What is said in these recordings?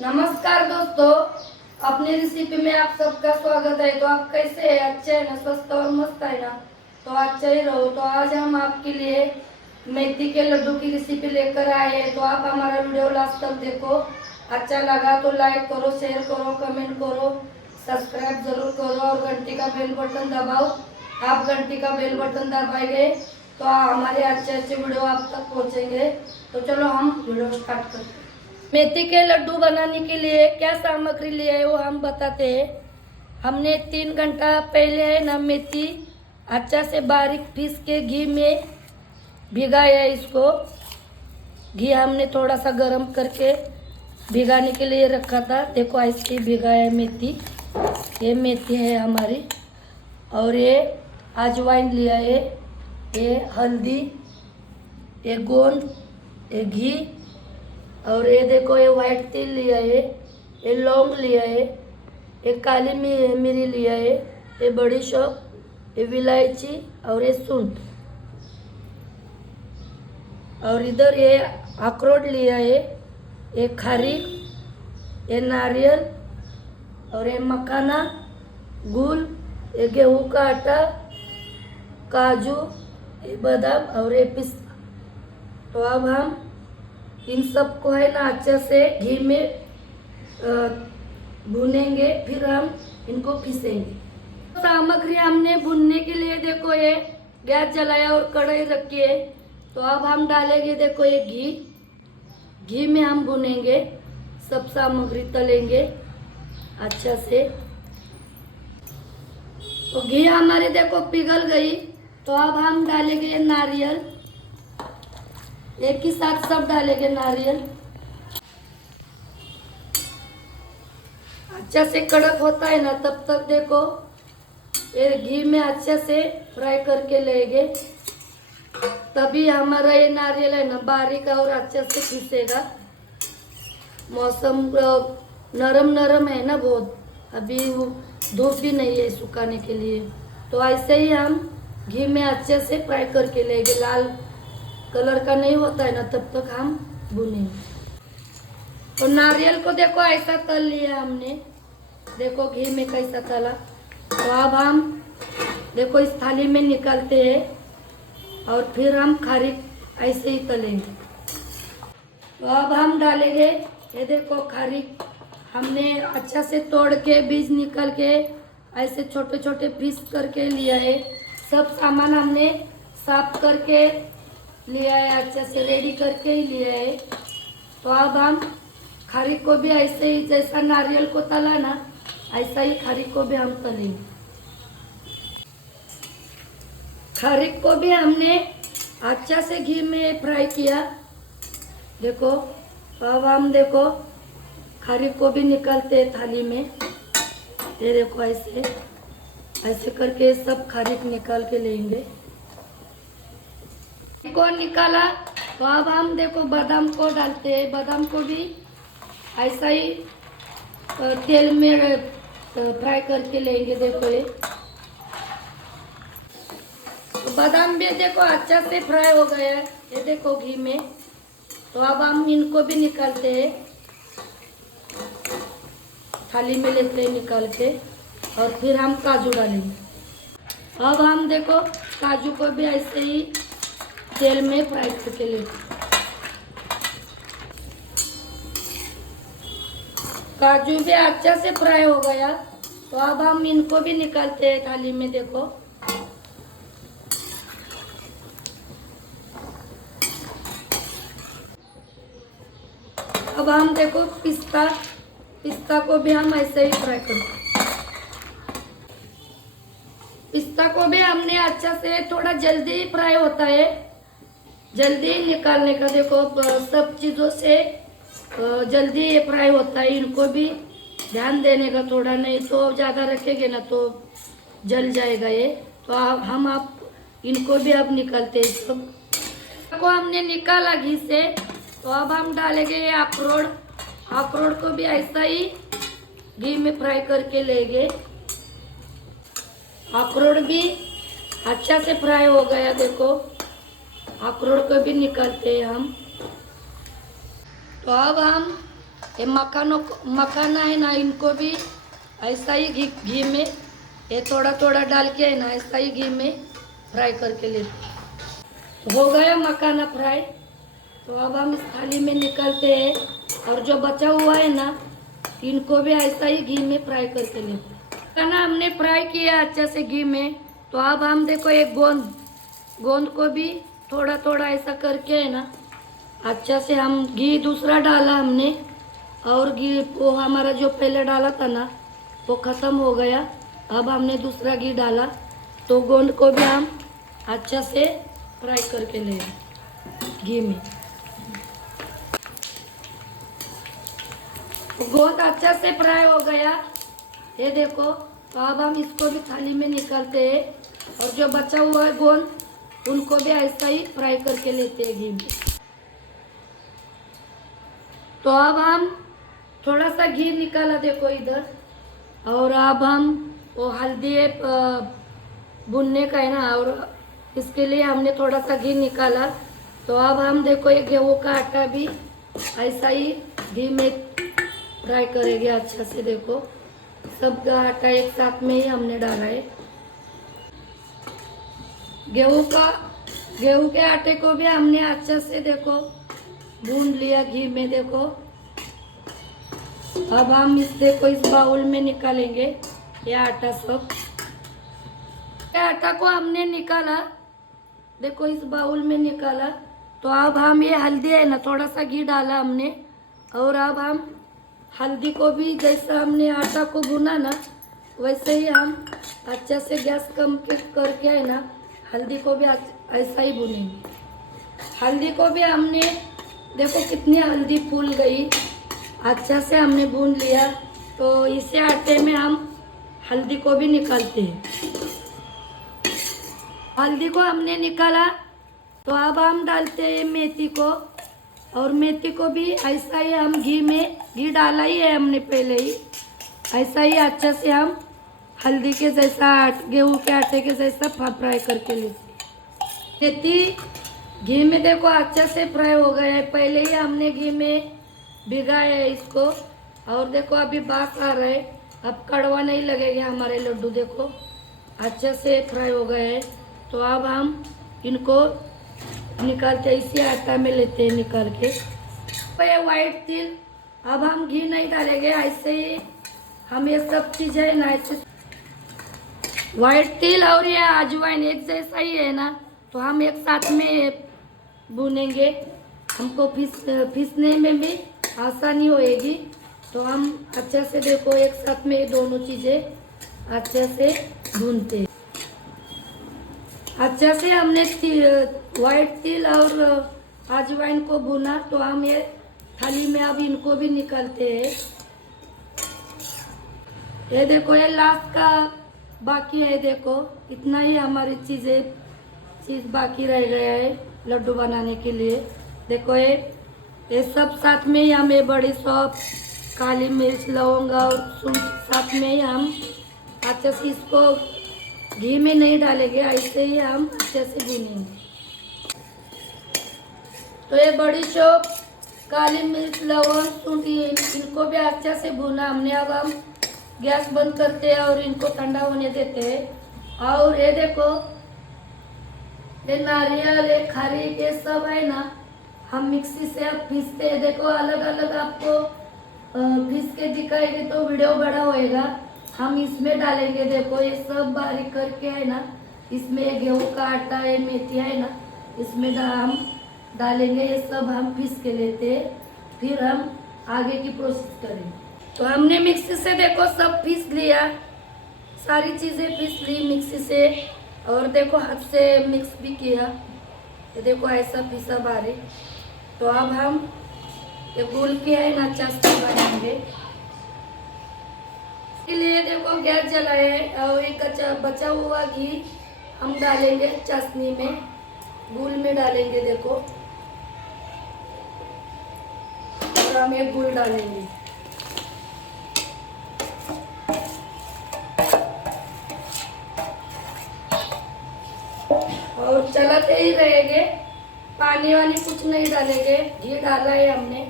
नमस्कार दोस्तों, अपनी रेसिपी में आप सबका स्वागत है। तो आप कैसे हैं? अच्छे हैं ना? स्वस्थ और मस्त है ना? तो अच्छे ही रहो। तो आज हम आपके लिए मेथी के लड्डू की रेसिपी लेकर आए हैं। तो आप हमारा वीडियो लास्ट तक देखो। अच्छा लगा तो लाइक करो, शेयर करो, कमेंट करो, सब्सक्राइब जरूर करो और घंटी का बेल बटन दबाओ। आप घंटी का बेल बटन दबाएंगे तो हमारे अच्छे अच्छे वीडियो आप तक पहुँचेंगे। तो चलो हम वीडियो स्टार्ट करते हैं। मेथी के लड्डू बनाने के लिए क्या सामग्री लिए है वो हम बताते हैं। हमने 3 घंटा पहले है ना मेथी अच्छा से बारीक पीस के घी में भिगाया है। इसको घी हमने थोड़ा सा गरम करके भिगाने के लिए रखा था। देखो ऐसे भिगाया है मेथी। ये मेथी है हमारी। और ये अजवाइन लिया है, ये हल्दी, ये गोंद, ये घी, और ये देखो ये वाइट तिल लिया है, ये लौंग लिया है, ये काली मिरी लिया है, ये बड़ी शौक, ये इलायची और ये सूंठ। और इधर ये अखरोट लिया है, ये खारी, ये नारियल और ये मखाना, गुल, ये गेहूं का आटा, काजू, ये बादाम और ये पिस्ता। तो अब हम इन सबको है ना अच्छे से घी में भूनेंगे, फिर हम इनको पीसेंगे। सामग्री हमने भूनने के लिए देखो ये गैस जलाया और कढ़ाई रखी है। तो अब हम डालेंगे देखो ये घी में हम भूनेंगे, सब सामग्री तलेंगे अच्छा से। तो घी हमारी देखो पिघल गई। तो अब हम डालेंगे ये नारियल, एक ही साथ सब डालेंगे नारियल। अच्छा से कड़क होता है ना तब तक देखो ये घी में अच्छे से फ्राई करके लेंगे, तभी हमारा ये नारियल है ना बारीक और अच्छे से पीसेगा। मौसम नरम नरम है ना बहुत, अभी धूप भी नहीं है सुखाने के लिए। तो ऐसे ही हम घी में अच्छे से फ्राई करके लेंगे। लाल कलर का नहीं होता है ना तब तक हम भूनेंगे। तो नारियल को देखो ऐसा तल लिया हमने, देखो घी में कैसा तला। तो अब हम देखो इस थाली में निकालते हैं और फिर हम खारी ऐसे ही तलेंगे। तो अब हम डालेंगे ये देखो खारी हमने अच्छा से तोड़ के बीज निकाल के ऐसे छोटे छोटे पीस करके लिया है। सब सामान हमने साफ करके लिया है, अच्छे से रेडी करके ही लिया है। तो अब हम खारी को भी ऐसे ही जैसा नारियल को तला ना ऐसा ही खारी को भी हम तलेंगे। खारी को भी हमने अच्छा से घी में फ्राई किया देखो। तो अब हम देखो खारी को भी निकालते हैं थाली में। ये देखो ऐसे ऐसे करके सब खारी निकाल के लेंगे। को निकाला तो अब हम देखो बादाम को डालते हैं। बादाम को भी ऐसा ही तेल में फ्राई करके लेंगे देखो ये। तो बादाम भी देखो अच्छा से फ्राई हो गया है ये देखो घी में। तो अब हम इनको भी निकालते हैं, थाली में लेते हैं निकाल के। और फिर हम काजू डालेंगे। अब हम देखो काजू को भी ऐसे ही तेल में फ्राई करके लेते। काजू भी अच्छा से फ्राई हो गया। तो अब हम इनको भी निकालते हैं थाली में देखो। अब हम देखो पिस्ता को भी हम ऐसे ही फ्राई करते। पिस्ता को भी हमने अच्छा से थोड़ा जल्दी फ्राई होता है, जल्दी निकालने का देखो। सब चीज़ों से जल्दी ये फ्राई होता है। इनको भी ध्यान देने का थोड़ा, नहीं तो ज़्यादा रखेंगे ना तो जल जाएगा ये। तो आप इनको भी अब निकालते हैं। सब को हमने निकाला घी से। तो अब हम डालेंगे ये अखरोट को भी ऐसा ही घी में फ्राई करके लेंगे। अखरोट भी अच्छा से फ्राई हो गया देखो। अखरोट को भी निकालते हैं हम। तो अब हम ये मखाना है ना, इनको भी ऐसा ही घी में ये थोड़ा थोड़ा डाल के है ना, ऐसा ही घी में फ्राई करके लेते। तो हो गया मखाना फ्राई। तो अब हम इस थाली में निकालते हैं, और जो बचा हुआ है ना, इनको भी ऐसा ही घी में फ्राई करके लेते हैं। मखाना हमने फ्राई किया अच्छा से घी में। तो अब हम देखो एक गोंद को भी थोड़ा थोड़ा ऐसा करके है ना, अच्छा से हम घी दूसरा डाला हमने, और घी वो हमारा जो पहले डाला था ना वो ख़त्म हो गया। अब हमने दूसरा घी डाला, तो गोंद को भी हम अच्छा से फ्राई करके ले घी में। गोंद अच्छा से फ्राई हो गया, ये देखो। तो अब हम इसको भी थाली में निकालते हैं, और जो बचा हुआ है गोंद उनको भी ऐसा ही फ्राई करके लेते हैं घी में। तो अब हम थोड़ा सा घी निकाला देखो इधर, और अब हम वो हल्दी भुनने का है ना, और इसके लिए हमने थोड़ा सा घी निकाला। तो अब हम देखो ये गेहूं का आटा भी ऐसा ही घी में फ्राई करेंगे अच्छा से। देखो सब आटा एक साथ में ही हमने डाला है। गेहूं के आटे को भी हमने अच्छा से देखो भून लिया घी में। देखो अब हम इस बाउल में निकालेंगे ये आटा। सब ये आटा को हमने निकाला, देखो इस बाउल में निकाला। तो अब हम ये हल्दी है ना, थोड़ा सा घी डाला हमने, और अब हम हल्दी को भी जैसा हमने आटा को भुना ना वैसे ही हम अच्छा से गैस कम करके है ना, हल्दी को भी ऐसा ही भुनेंगे। हल्दी को भी हमने देखो कितनी हल्दी फूल गई, अच्छा से हमने भून लिया। तो इसे आटे में हम हल्दी को भी निकालते हैं। हल्दी को हमने निकाला, तो अब हम डालते हैं मेथी को, और मेथी को भी ऐसा ही हम घी डाला ही है हमने पहले ही, ऐसा ही अच्छा से हम हल्दी के जैसा गेहूं के आटे के जैसा फ्राई करके लेते। मेथी घी में देखो अच्छा से फ्राई हो गया है, पहले ही हमने घी में भिगाया है इसको। और देखो अभी बास आ रहा है, अब कड़वा नहीं लगेगा हमारे लड्डू। देखो अच्छा से फ्राई हो गए हैं। तो अब हम इनको निकालते इसी आटा में लेते हैं निकाल के। तो ये वाइट तिल, अब हम घी नहीं डालेंगे, ऐसे ही हम ये सब चीज़ें ना ऐसे वाइट तिल और ये अजवाइन एक जैसा ही है ना, तो हम एक साथ में भूनेंगे। हमको पीसने में भी आसानी होएगी। तो हम अच्छे से देखो एक साथ में दोनों चीज़ें अच्छे से भूनते हैं। अच्छा से हमने वाइट तिल और अजवाइन को भुना। तो हम ये थाली में अब इनको भी निकालते हैं। ये देखो ये लास्ट का बाकी है, देखो इतना ही हमारी चीज़ बाकी रह गया है लड्डू बनाने के लिए। देखो ये सब साथ में ही हमें बड़ी सौंफ, काली मिर्च, लौंग और सूंठ साथ में ही हम अच्छे से इसको घी में नहीं डालेंगे, ऐसे ही हम अच्छे से भूनेंगे। तो ये बड़ी सौंफ, काली मिर्च, लौंग, सूंठ इनको भी अच्छे से भूना हमने। अब हम गैस बंद करते हैं और इनको ठंडा होने देते हैं। और ये देखो ये नारियल, ये खारीक, ये सब है ना, हम मिक्सी से अब पीसते हैं। देखो अलग अलग आपको पीस के दिखाएंगे तो वीडियो बड़ा होएगा। हम इसमें डालेंगे, देखो ये सब बारीक करके है ना, इसमें गेहूं का आटा है, मेथी है ना, इसमें हम डालेंगे। ये सब हम पीस के लेते हैं, फिर हम आगे की प्रोसेस करेंगे। तो हमने मिक्सी से देखो सब पीस लिया, सारी चीज़ें पीस ली मिक्सी से, और देखो हाथ से मिक्स भी किया। ये देखो ऐसा पीसा बारीक। तो अब हम ये गोल के है ना चाशनी बनाएंगे। इसके लिए देखो गैस जलाए है, और एक बचा हुआ घी हम डालेंगे चाशनी में, गुल में डालेंगे। देखो और हम एक गुल डालेंगे। और चलाते ही रहेंगे, पानी वानी कुछ नहीं डालेंगे, घी डाला है हमने।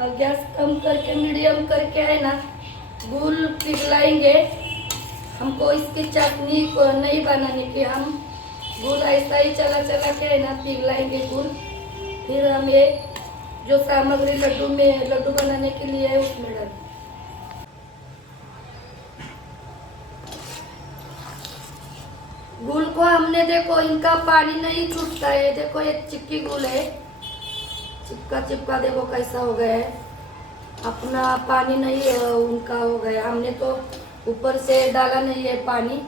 और गैस कम करके मीडियम करके है ना गुल पिघलाएंगे। हमको इसकी चटनी को नहीं बनाने की, हम गुल ऐसा ही चला चला के है ना पिघलाएंगे गुल। फिर हम ये जो सामग्री लड्डू बनाने के लिए है उसमें डाल। गुल को हमने देखो इनका पानी नहीं छूटता है, देखो ये चिक्की गुल है, चिपका चिपका देखो कैसा हो गया है, अपना पानी नहीं है उनका हो गया। हमने तो ऊपर से डाला नहीं है पानी,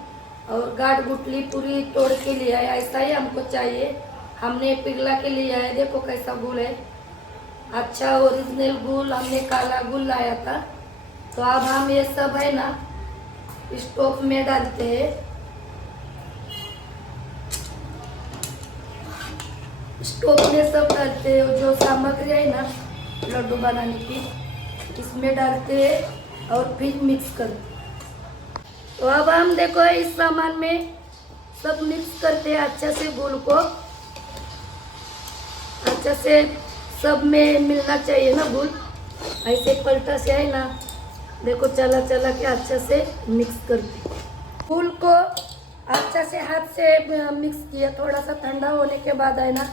और गाढ़ गुटली पूरी तोड़ के लिया है, ऐसा ही हमको चाहिए। हमने पिघला के लिया है, देखो कैसा गुल है, अच्छा ओरिजिनल गुल, हमने काला गुल लाया था। तो अब हम ये सब है ना स्टोव में डालते हैं। स्टोव में सब डालते हैं, जो सामग्री है ना लड्डू बनाने की इसमें डालते हैं और फिर मिक्स करते हैं। तो अब हम देखो इस सामान में सब मिक्स करते हैं अच्छे से, गुल को अच्छे से सब में मिलना चाहिए ना गुल, ऐसे पलटा से है ना देखो चला चला के अच्छे से मिक्स करते हैं। गुल को अच्छे से हाथ से मिक्स किया, थोड़ा सा ठंडा होने के बाद है ना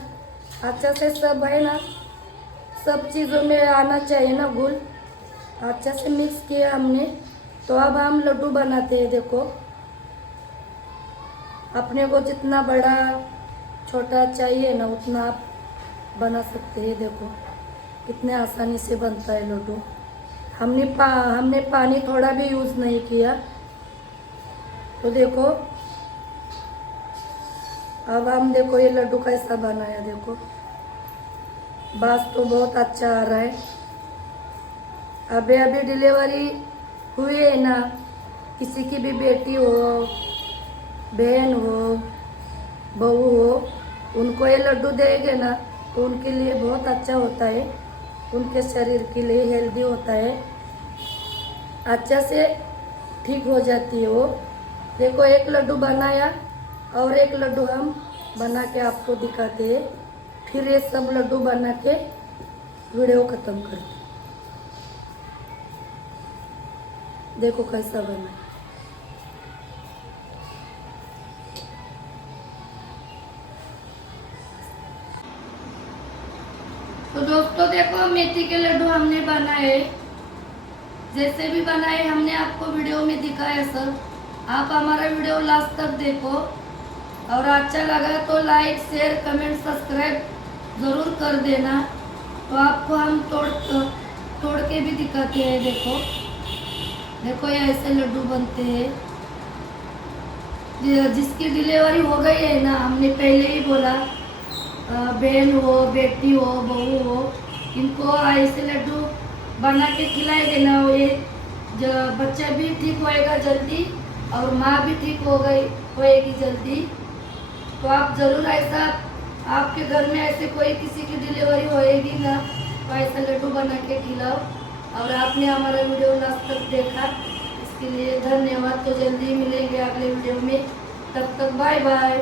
अच्छे से सब है ना सब चीज़ों में आना चाहिए ना गुल, अच्छे से मिक्स किया हमने। तो अब हम लड्डू बनाते हैं, देखो अपने को जितना बड़ा छोटा चाहिए ना उतना आप बना सकते हैं। देखो कितने आसानी से बनता है लड्डू। हमने पानी थोड़ा भी यूज़ नहीं किया। तो देखो अब हम देखो ये लड्डू कैसा बनाया, देखो बास तो बहुत अच्छा आ रहा है। अभी डिलीवरी हुई है ना, किसी की भी बेटी हो, बहन हो, बहू हो, उनको ये लड्डू देंगे ना तो उनके लिए बहुत अच्छा होता है, उनके शरीर के लिए हेल्दी होता है, अच्छा से ठीक हो जाती है वो। देखो एक लड्डू बनाया और एक लड्डू हम बना के आपको दिखाते हैं, फिर ये सब लड्डू बना के वीडियो ख़त्म करते हैं। देखो कैसा बना। तो दोस्तों देखो मेथी के लड्डू हमने बनाए, जैसे भी बनाए हमने आपको वीडियो में दिखाया सर। आप हमारा वीडियो लास्ट तक देखो, और अच्छा लगा तो लाइक शेयर कमेंट सब्सक्राइब ज़रूर कर देना। तो आपको हम तोड़ के भी दिखाते हैं। देखो ये ऐसे लड्डू बनते हैं। जिसकी डिलीवरी हो गई है ना, हमने पहले ही बोला, बहन हो, बेटी हो, बहू हो, इनको ऐसे लड्डू बना के खिलाएंगे ना, ये बच्चा भी ठीक होएगा जल्दी और माँ भी ठीक होएगी जल्दी। तो आप ज़रूर ऐसा, आपके घर में ऐसे कोई किसी की डिलीवरी होएगी ना तो ऐसा लड्डू बना के खिलाओ। और आपने हमारा वीडियो लास्ट तक देखा इसके लिए धन्यवाद। तो जल्दी मिलेंगे अगले वीडियो में, तब तक बाय बाय।